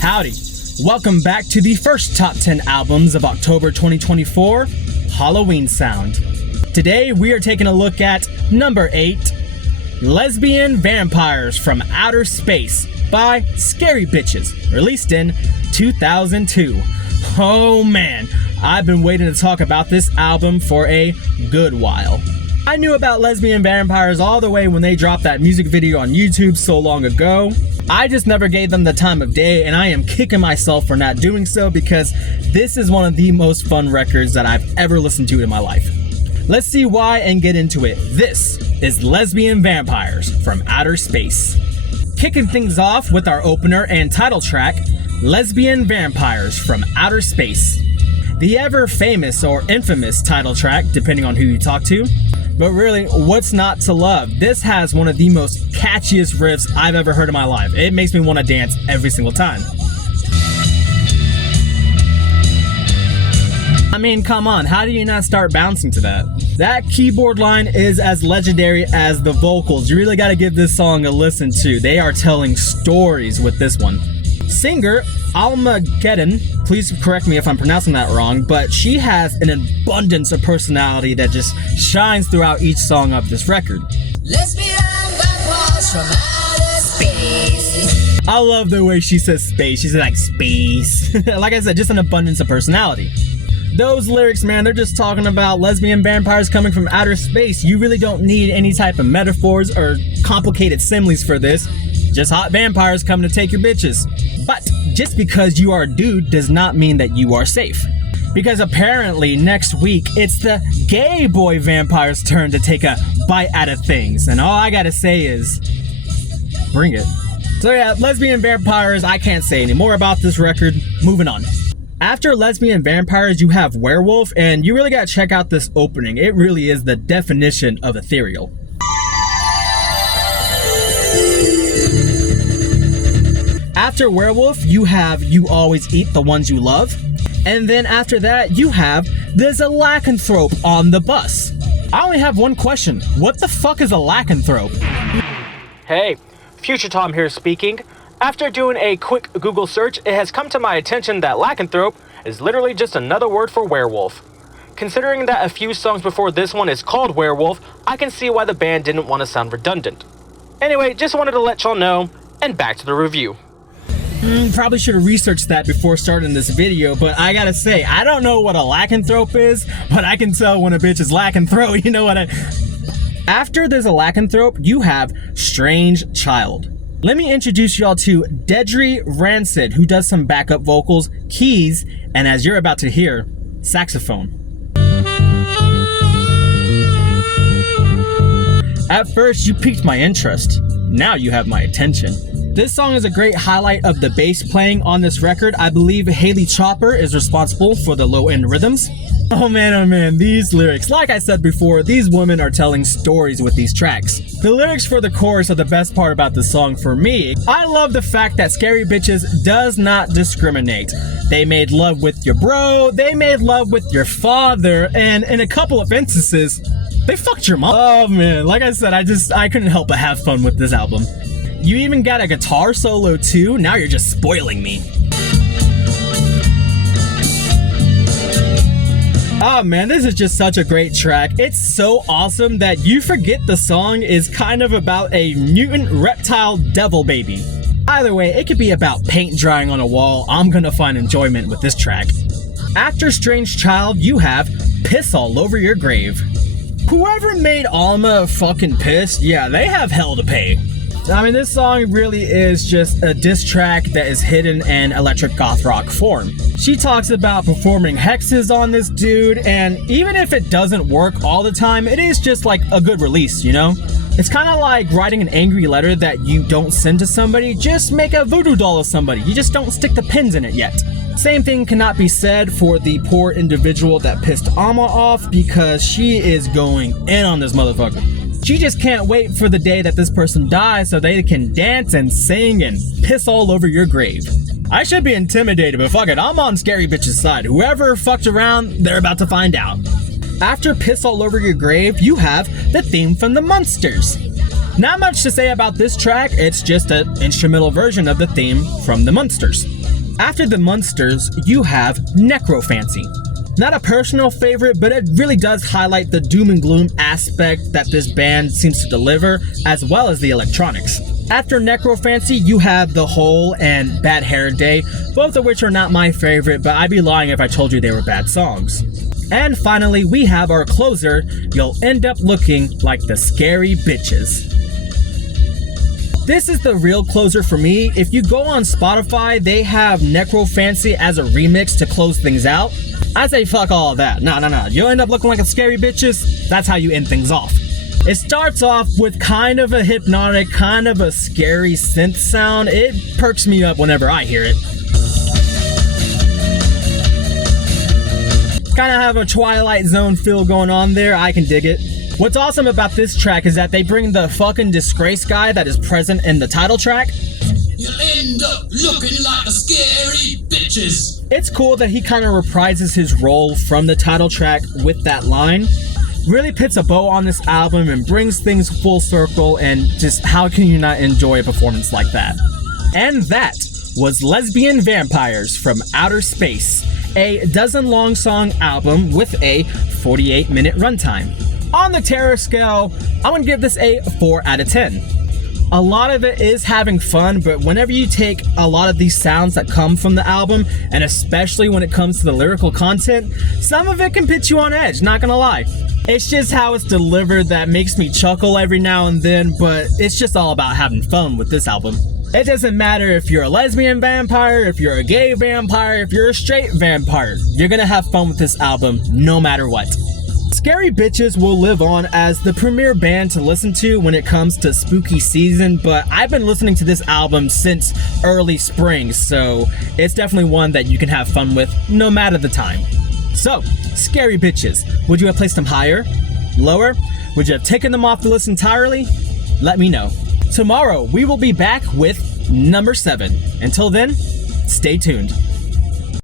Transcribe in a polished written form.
Howdy, welcome back to the first top 10 albums of October 2024, Halloween Sound. Today we are taking a look at number 8, Lesbian Vampyres from Outer Space by Scary Bitches, released in 2002. Oh man, I've been waiting to talk about this album for a good while. I knew about Lesbian Vampyres all the way when they dropped that music video on YouTube so long ago. I just never gave them the time of day, and I am kicking myself for not doing so because this is one of the most fun records that I've ever listened to in my life. Let's see why and get into it. This is Lesbian Vampyres from Outer Space. Kicking things off with our opener and title track, Lesbian Vampyres from Outer Space. The ever famous or infamous title track, depending on who you talk to. But really, what's not to love? This has one of the most catchiest riffs I've ever heard in my life. It makes me want to dance every single time. I mean, come on, how do you not start bouncing to that? That keyboard line is as legendary as the vocals. You really gotta give this song a listen to. They are telling stories with this one. Singer Almageddon, please correct me if I'm pronouncing that wrong, but she has an abundance of personality that just shines throughout each song of this record. Lesbian vampires from outer space. I love the way she says space. She's like space. Like I said, just an abundance of personality. Those lyrics, man, they're just talking about lesbian vampires coming from outer space. You really don't need any type of metaphors or complicated similes for this. Just hot vampires coming to take your bitches. But just because you are a dude does not mean that you are safe. Because apparently next week, it's the gay boy vampires' turn to take a bite out of things. And all I gotta say is, bring it. So yeah, Lesbian Vampyres, I can't say any more about this record. Moving on. After Lesbian Vampyres, you have Werewolf, and you really gotta check out this opening. It really is the definition of ethereal. After Werewolf, you have You Always Eat the Ones You Love. And then after that, you have There's a Lycanthrope on the Bus. I only have one question. What the fuck is a lycanthrope? Hey, Future Tom here speaking. After doing a quick Google search, it has come to my attention that lycanthrope is literally just another word for werewolf. Considering that a few songs before this one is called Werewolf, I can see why the band didn't want to sound redundant. Anyway, just wanted to let y'all know, and back to the review. Probably should have researched that before starting this video, but I gotta say, I don't know what a lycanthrope is, but I can tell when a bitch is lycanthrope, you know what After There's a Lycanthrope, you have Strange Child. Let me introduce y'all to Dedry Rancid, who does some backup vocals, keys, and as you're about to hear, saxophone. At first, you piqued my interest. Now you have my attention. This song is a great highlight of the bass playing on this record. I believe Haley Chopper is responsible for the low-end rhythms. Oh man, these lyrics. Like I said before, these women are telling stories with these tracks. The lyrics for the chorus are the best part about the song for me. I love the fact that Scary Bitches does not discriminate. They made love with your bro, they made love with your father, and in a couple of instances, they fucked your mom. Oh man, like I said, I couldn't help but have fun with this album. You even got a guitar solo too? Now you're just spoiling me. Oh man, this is just such a great track. It's so awesome that you forget the song is kind of about a mutant reptile devil baby. Either way, it could be about paint drying on a wall. I'm gonna find enjoyment with this track. After Strange Child, you have Piss All Over Your Grave. Whoever made Alma fucking pissed, yeah, they have hell to pay. I mean, this song really is just a diss track that is hidden in electric goth rock form. She talks about performing hexes on this dude, and even if it doesn't work all the time, it is just like a good release, you know? It's kind of like writing an angry letter that you don't send to somebody, just make a voodoo doll of somebody. You just don't stick the pins in it yet. Same thing cannot be said for the poor individual that pissed Alma off because she is going in on this motherfucker. She just can't wait for the day that this person dies so they can dance and sing and piss all over your grave. I should be intimidated, but fuck it, I'm on Scary Bitch's side. Whoever fucked around, they're about to find out. After Piss All Over Your Grave, you have the theme from the Munsters. Not much to say about this track, it's just an instrumental version of the theme from the Munsters. After the Munsters, you have Necrofancy. Not a personal favorite, but it really does highlight the doom and gloom aspect that this band seems to deliver, as well as the electronics. After Necrofancy, you have The Hole and Bad Hair Day, both of which are not my favorite, but I'd be lying if I told you they were bad songs. And finally, we have our closer, You'll End Up Looking Like the Scary Bitches. This is the real closer for me. If you go on Spotify, they have Necrofancy as a remix to close things out. I say fuck all of that. No. You'll end up looking like a scary bitches. That's how you end things off. It starts off with kind of a hypnotic, kind of a scary synth sound. It perks me up whenever I hear it. Kind of have a Twilight Zone feel going on there. I can dig it. What's awesome about this track is that they bring the fucking disgrace guy that is present in the title track. You'll end up looking like a scary bitches. It's cool that he kind of reprises his role from the title track with that line. Really puts a bow on this album and brings things full circle, and just how can you not enjoy a performance like that? And that was Lesbian Vampyres from Outer Space, a dozen-long song album with a 48-minute runtime. On the terror scale, I'm gonna give this a 4 out of 10. A lot of it is having fun, but whenever you take a lot of these sounds that come from the album, and especially when it comes to the lyrical content, some of it can put you on edge, not gonna lie. It's just how it's delivered that makes me chuckle every now and then, but it's just all about having fun with this album. It doesn't matter if you're a lesbian vampire, if you're a gay vampire, if you're a straight vampire, you're gonna have fun with this album no matter what. Scary Bitches will live on as the premier band to listen to when it comes to spooky season, but I've been listening to this album since early spring, so it's definitely one that you can have fun with no matter the time. So, Scary Bitches, would you have placed them higher? Lower? Would you have taken them off the list entirely? Let me know. Tomorrow, we will be back with number 7. Until then, stay tuned.